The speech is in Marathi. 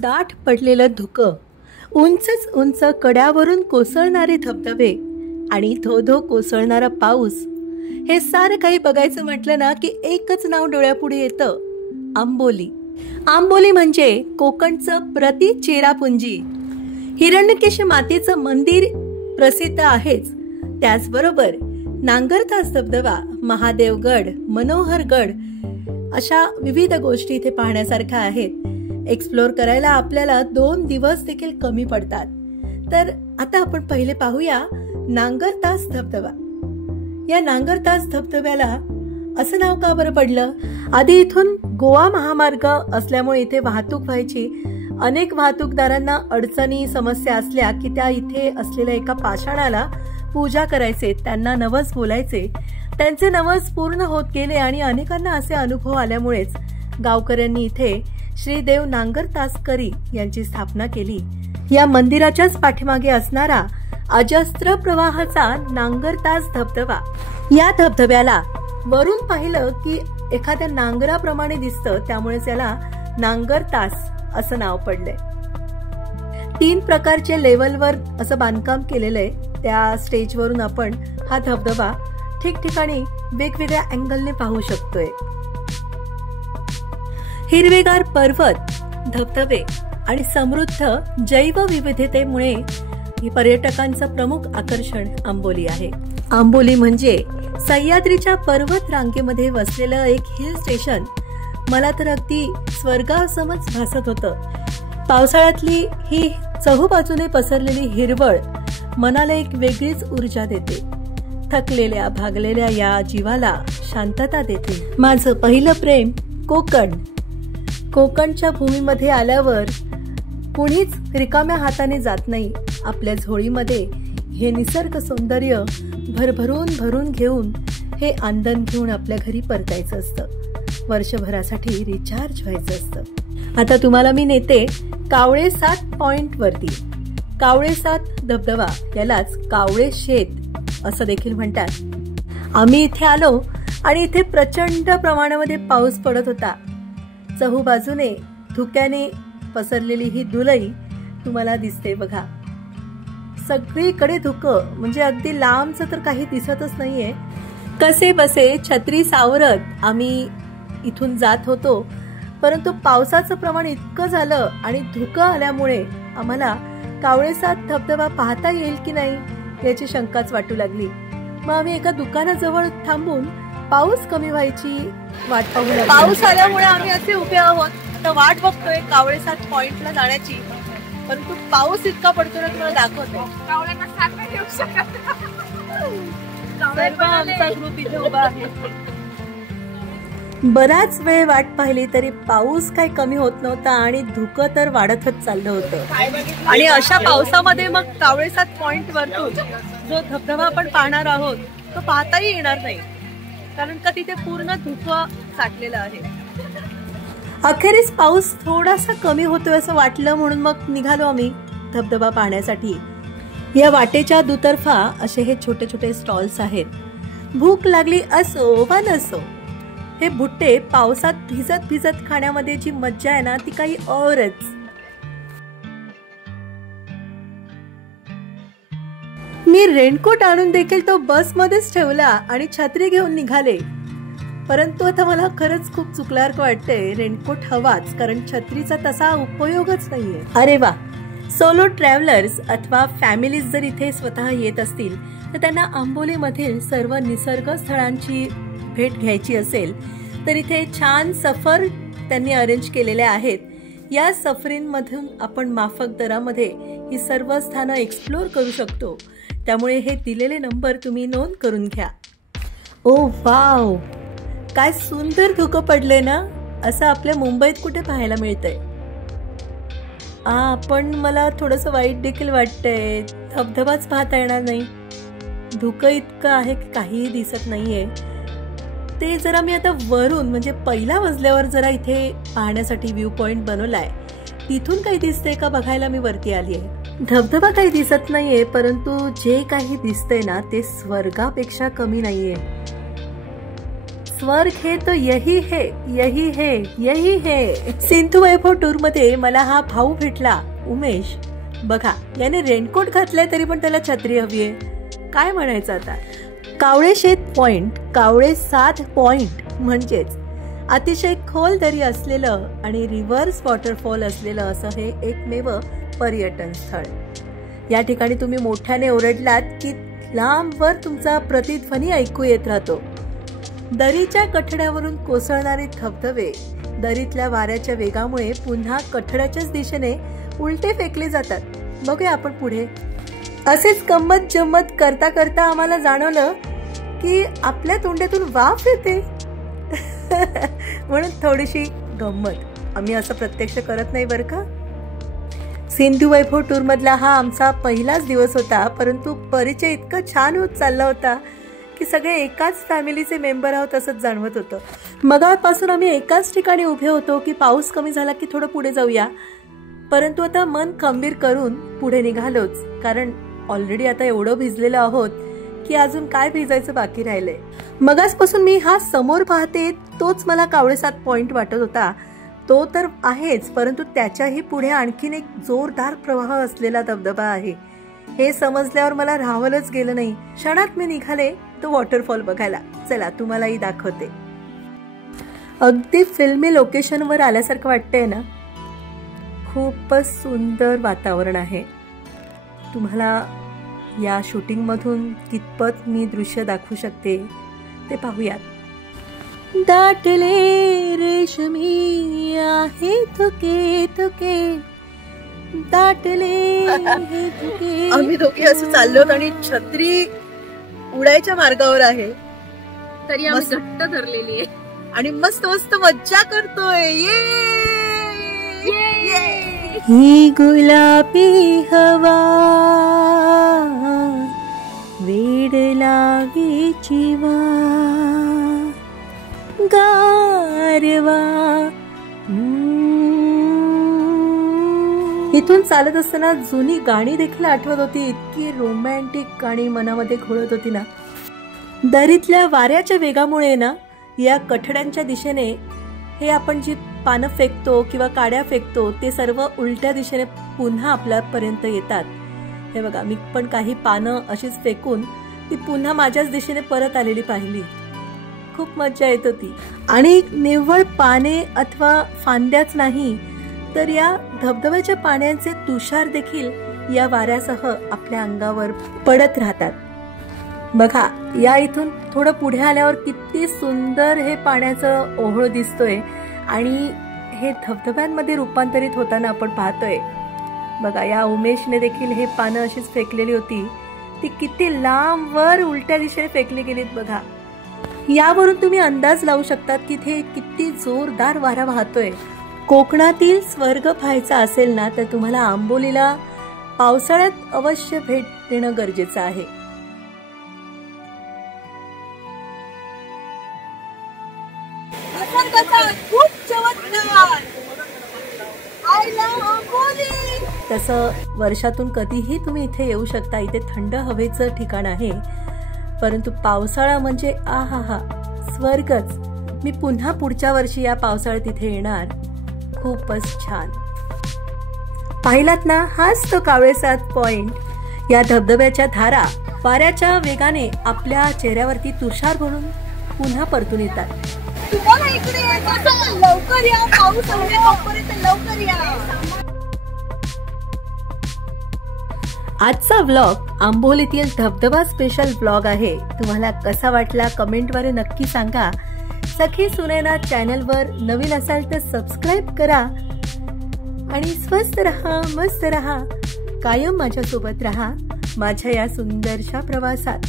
दाट पडलेलं धुकं, उंचच उंच कड्यावरून कोसळणारे धबधबे आणि धो धो कोसळणारा पाऊस, हे सारं काही बघायचं म्हटलं ना की एकच नाव डोळ्यापुढे येतं, आंबोली. आंबोली म्हणजे कोकणचं प्रति चेरापुंजी. हिरण्यकेश मातेचं मंदिर प्रसिद्ध आहेच, त्याचबरोबर नांगरतास धबधबा, महादेवगड, मनोहरगड अशा विविध गोष्टी इथे पाहण्यासारख्या आहेत. एक्सप्लोर करायला आपल्याला 2 दिवस देखील कमी पडतात. तर आता आपण पहिले पाहूया नांगरतास धबधबा. या नांगरतास धबधब्याला असं नाव का बरं पडलं? आधी इथून गोवा महामार्ग असल्यामुळे इथे वाहतूक व्हायची. अनेक वाहतूकदारांना अडचणी समस्या असल्या की त्या इथे असलेल्या एका पाषाणाला पूजा करायचे, त्यांना नवस बोलायचे. त्यांचे नवस पूर्ण होत गेले आणि अनेकांना असे अनुभव आल्यामुळेच गावकऱ्यांनी इथे श्रीदेव नांगरतासकरी यांची स्थापना केली. या मंदिराच्याच पाठीमागे असणारा अजस्त्र प्रवाहाचा नांगरतास धबधबा. या धबधब्याला वरून पाहिलं की एखाद्या नांगराप्रमाणे दिसतं, त्यामुळेच याला नांगरतास असं नाव पडलंय. 3 प्रकारचे लेवलवर असं बांधकाम केलेलं आहे. त्या स्टेजवरून आपण हा धबधबा ठिकठिकाणी वेगवेगळ्या अँगलने पाहू शकतोय. हिरवेगार पर्वत, धबधबे आणि समृद्ध जैवविविधतेमुळे पर्यटकांचं प्रमुख आकर्षण आंबोली आहे. आंबोली म्हणजे सह्याद्रीच्या पर्वत रांगेमध्ये वसलेलं एक हिल स्टेशन. मला तर अगदी स्वर्गासमच भासत होतं. पावसाळ्यातली ही चहूबाजूने पसरलेली हिरवळ मनाला एक वेगळीच ऊर्जा देते. थकलेल्या भागलेल्या या जीवाला शांतता देते. माझं पहिलं प्रेम कोकण. कोकणच्या भूमीमध्ये आल्यावर कुणीच रिकाम्या हाताने जात नाही. आपल्या झोळीमध्ये हे निसर्ग सौंदर्य भरून घेऊन हे आनंद घेऊन आपल्या घरी परतायचं असतं. वर्षभरासाठी रिचार्ज व्हायचं असतं. आता तुम्हाला मी नेते कावळे 7 पॉइंट वरती. कावळे 7 धबधबा, यालाच कावळे शेत असं देखील म्हणतात. आम्ही इथे आलो आणि इथे प्रचंड प्रमाणामध्ये पाऊस पडत होता. चहूबाजूने धुक्याने पसरलेली ही दुलई तुम्हाला दिसते बघा. सगळीकडे धुकं, म्हणजे अगदी लांबचं तर काही दिसतच नाहीये. कसे बसे छत्री सावरत आम्ही इथून जात होतो, परंतु पावसाचं प्रमाण इतकं झालं आणि धुकं आल्यामुळे आम्हाला कावळे 7 धबधबा पाहता येईल की नाही याची शंकाच वाटू लागली. मग आम्ही एका दुकानाजवळ थांबून पाऊस कमी व्हायची वाट पाहू लागलो. पाऊस आल्यामुळे आम्ही असे उभे आहोत. आता वाट बघतोय कावळे 7 पॉइंटला जाण्याची, परंतु पाऊस इतका पडतो ना तुम्हाला दाखवतो. कावळ्यांना साथ नाही देऊ शकत. आमचा ग्रुप इथे उभा आहे. बराच वेळ वाट पाहिली तरी पाऊस काही कमी होत नव्हता आणि धुकं तर वाढतच चाललं होतं. आणि अशा पावसामध्ये मग कावळे 7 पॉइंट वरतून जो धबधबा आपण पाहणार आहोत तो पाहताही येणार नाही, कारण का तिथे पूर्ण धुकं साठलेलं आहे. अखेरीस पाऊस थोडासा कमी होतोय असं वाटलं, म्हणून मग निघालो आम्ही धबधबा पाहण्यासाठी. या वाटेच्या दुतर्फा असे हे छोटे छोटे स्टॉल्स आहेत. भूक लागली असो वा नसो, हे भुट्टे पावसात भिजत भिजत खाण्यामध्ये जी मज्जा आहे ना ती काही औरच. मी रेनकोट आणून देखील तो बसमध्येच ठेवला आणि छत्री घेऊन निघाले. परंतु आता मला खरंच खूप चुकल्यासारखं वाटतंय. रेनकोट हवाच, कारण छत्रीचा तसा उपयोगच नाहीये. अरे वा, सोलो ट्रॅव्हलर्स अथवा फॅमिलीज जर इथे स्वतः येत असतील तर त्यांना आंबोलीमधील सर्व निसर्ग स्थळांची भेट घ्यायची असेल तर इथे छान सफर त्यांनी अरेंज केलेल्या आहेत. या सफरींमधून आपण माफक दरामध्ये ही सर्व स्थानं एक्सप्लोर करू शकतो. त्यामुळे हे दिलेले नंबर तुम्ही नोंद करून घ्या. ओ वाव, काय सुंदर धुकं पडले ना. असं आपल्या मुंबईत कुठे पाहायला मिळतंय. पण मला थोडंसं वाईट देखील वाटतंय, धबधबाच पाहता येणार नाही. धुकं इतकं आहे की काहीही दिसत नाहीये. ते जरा मी आता वरून म्हणजे पहिल्या मजल्यावर जरा इथे पाहण्यासाठी व्ह्यू पॉइंट बनवलाय, तिथून काही दिसतंय का बघायला मी वरती आली आहे. धबधबा काही दिसत नाहीये, परंतु जे काही दिसतंय ना ते स्वर्गापेक्षा कमी नाहीये. स्वर्ग है तो यही है, यही है, यही है. सिंधू वैभव टूर मध्ये मला हा भाऊ भेटला, उमेश. बघा, याने रेनकोट घातलाय तरी पण त्याला छत्री हवी आहे. काय म्हणायचं आता. कावळे शेत पॉइंट, कावळे साध पॉइंट म्हणजेच अतिशय खोल दरी असलेलं आणि रिव्हर्स वॉटरफॉल असलेलं असं हे एकमेव पर्यटन स्थळ. या ठिकाणी तुम्ही मोठ्याने ओरडलात की लांबवर तुमचा प्रतिध्वनी ऐकू येत राहतो. दरीच्या कठड्यावरून कोसळणारे धबधबे दरीतल्या वाऱ्याच्या वेगामुळे पुन्हा कठड्याच्याच दिशेने उलटे फेकले जातात. बघूया आपण पुढे. असेच गंमत जम्मत करता करता आम्हाला जाणवलं की आपल्या तोंडातून वाफ येते. म्हणून थोडीशी गंमत. आम्ही असं प्रत्यक्ष करत नाही बरं का. सिंधू वैभव टूर मधला हा आमचा पहिलाच दिवस होता, परंतु परिचय इतका छान होत चालला होता की सगळे एकाच फॅमिलीचे मेंबर आहोत असंच जाणवत होतं. मगापासून आम्ही एकाच ठिकाणी उभे होतो की पाऊस कमी झाला की थोडं पुढे जाऊया, परंतु आता मन खंबीर करून पुढे निघालोच, कारण ऑलरेडी आता एवढं भिजलेलो आहोत की अजून काय भिजायचं बाकी राहिलंय. मगासपासून मी हा समोर पाहते तोच मला कावळेसाद पॉइंट वाटत होता. तो तर आहेच, परंतु त्याच्याही पुढे आणखीन एक जोरदार प्रवाह असलेला धबधबा आहे. हे समजल्यावर मला राहावलंच गेलं नाही. क्षणात मी निघाले तो वॉटरफॉल बघायला. चला तुम्हालाही दाखवते. अगदी फिल्मी लोकेशनवर आल्यासारखं वाटतंय ना. खूपच सुंदर वातावरण आहे. तुम्हाला या शूटिंग मधून कितपत मी दृश्य दाखवू शकते ते पाहूयात. दाटले रेशमी आहे थुके थुके, दाटले थुके. आम्ही दोघे असं चाललो आणि छत्री उडायच्या मार्गावर आहे, तरी आम्ही घट्ट धरलेली आहे आणि मस्त मस्त मज्जा करतोय. ही गुलाबी हवा वेड लागे जीवा गारवा. इथून चालत असताना जुनी गाणी देखील आठवत होती. इतकी रोमॅन्टिक गाणी मनामध्ये घोळत होती ना. दरीतल्या वाऱ्याच्या वेगामुळे ना या कठड्यांच्या दिशेने हे आपण जी पानं फेकतो किंवा काड्या फेकतो ते सर्व उलट्या दिशेने पुन्हा आपल्यापर्यंत येतात. हे बघा, मी पण काही पानं अशीच फेकून ती पुन्हा माझ्याच दिशेने परत आलेली पाहिली. खूप मज्जा येत होती. आणि निव्वळ पाने अथवा फांद्याच नाही तर या धबधब्याच्या पाण्याचे तुषार देखील या वाऱ्यासह आपल्या अंगावर पडत राहतात. बघा, या इथून थोडं पुढे आल्यावर किती सुंदर हे पाण्याचं ओहळ दिसतोय आणि हे धबधब्यांमध्ये रूपांतरित होताना आपण पाहतोय. बघा, या उमेशने देखील हे पानं अशीच फेकलेली होती. ती किती लांब वर उलट्या दिशेने फेकली गेलीत बघा. यावरून तुम्ही अंदाज लावू शकतात की इथे किती जोरदार वारा वाहतोय. कोकणातील स्वर्ग पाहायचा असेल ना तर तुम्हाला आंबोलीला पावसाळ्यात अवश्य भेट देणं गरजेचं आहे. तसं वर्षातून कधीही तुम्ही इथे येऊ शकता. इथे थंड हवेचं ठिकाण आहे, परंतु पावसाळा म्हणजे आहा स्वर्गच. मी पुन्हा पुढच्या वर्षी या पावसाळ्यात इथे येणार. खूपच छान. पाहिलात ना, हाच तो कावळेसाद पॉइंट. या धबधब्याच्या धारा वाऱ्याच्या वेगाने आपल्या चेहऱ्यावरती तुषार भरून पुन्हा परतून येतात. लवकर या, पाऊस लवकर या. आजचा व्लॉग आंबोलीतील धबधबा स्पेशल व्लॉग आहे. तुम्हाला कसा वाटला कमेंटद्वारे नक्की सांगा. सखी सुनैना चॅनलवर नवीन असाल तर सबस्क्राईब करा आणि स्वस्त रहा, मस्त रहा, कायम माझ्या सोबत रहा माझ्या या सुंदरशा प्रवासात.